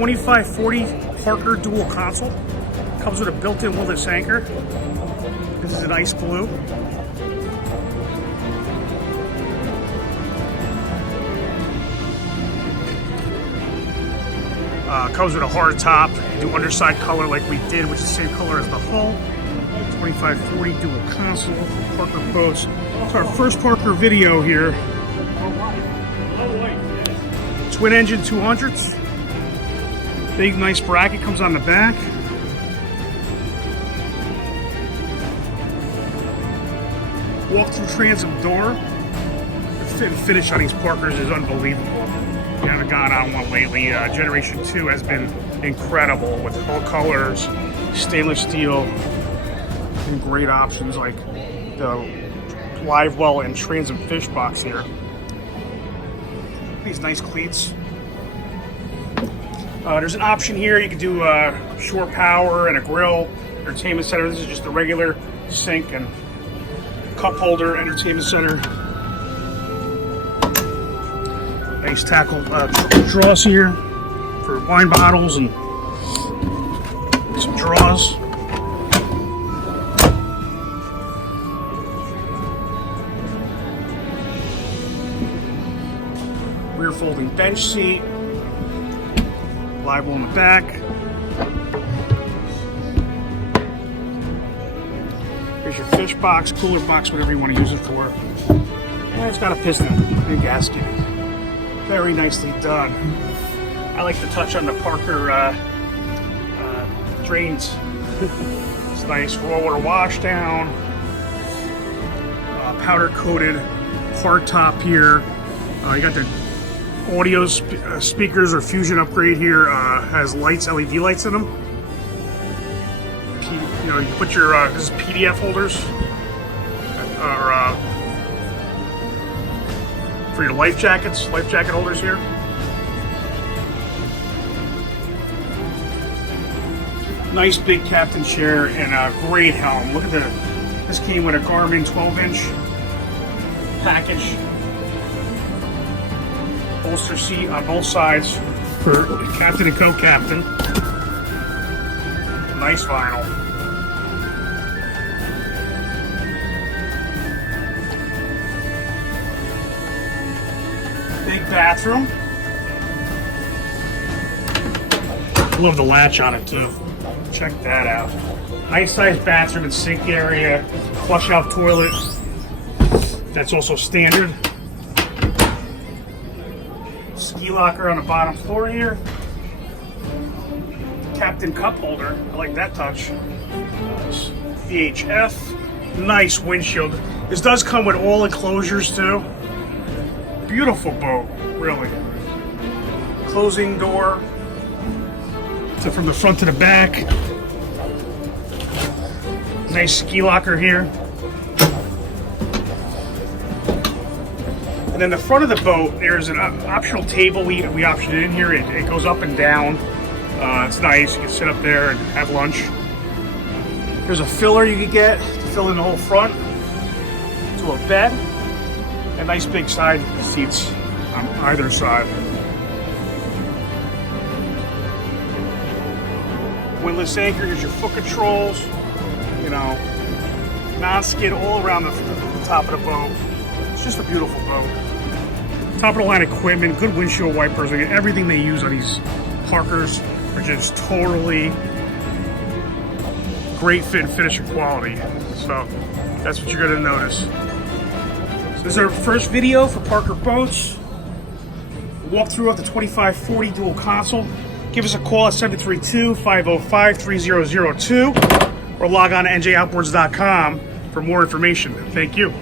2540 Parker dual console. Comes with a built-in woodless anchor. This is an ice blue. Comes with a hard top. Do underside color like we did, which is the same color as the hull. 2540 dual console from Parker Boats. It's our first Parker video here. Twin engine 200s. Big nice bracket comes on the back. Walk-through transom door. The fit and finish on these Parkers is unbelievable. If you haven't gone on one lately, Generation 2 has been incredible with all colors, stainless steel, and great options like the live well and transom fish box here. These nice cleats. There's an option here. You can do shore power and a grill, entertainment center. This is just a regular sink and cup holder, entertainment center. Nice tackle drawers here for wine bottles and some drawers. Rear folding bench seat. Live well in the back. Here's your fish box, cooler box, whatever you want to use it for. And it's got a piston and gasket. Very nicely done. I like to touch on the Parker drains. It's nice raw water wash down. Powder coated hard top here. You got the audio speakers or fusion upgrade here. Has lights, LED lights in them. You know, you put your this is PDF holders or for your life jacket holders here. Nice big captain chair and a great helm. Look at this came with a Garmin 12-inch package. Bolster seat on both sides for captain and co-captain. Nice vinyl. Big bathroom. Love the latch on it too. Check that out. Nice sized bathroom and sink area. Flush out toilet. That's also standard. Ski locker on the bottom floor here. Captain cup holder. I like that touch. VHF. Nice windshield. This does come with all enclosures too. Beautiful boat, really. Closing door. So from the front to the back. Nice ski locker here. And then the front of the boat, there's an optional table we optioned it in here. It goes up and down. It's nice. You can sit up there and have lunch. There's a filler you can get to fill in the whole front to a bed. And nice big side seats on either side. Windlass anchor, here's your foot controls. You know, non-skid all around the top of the boat. It's just a beautiful boat. Top of the line equipment, good windshield wipers. Like everything they use on these Parkers are just totally great fit and finish and quality. So that's what you're gonna notice. So this is our first video for Parker Boats. Walkthrough of the 2540 dual console. Give us a call at 732-505-3002 or log on to njoutboards.com for more information. Thank you.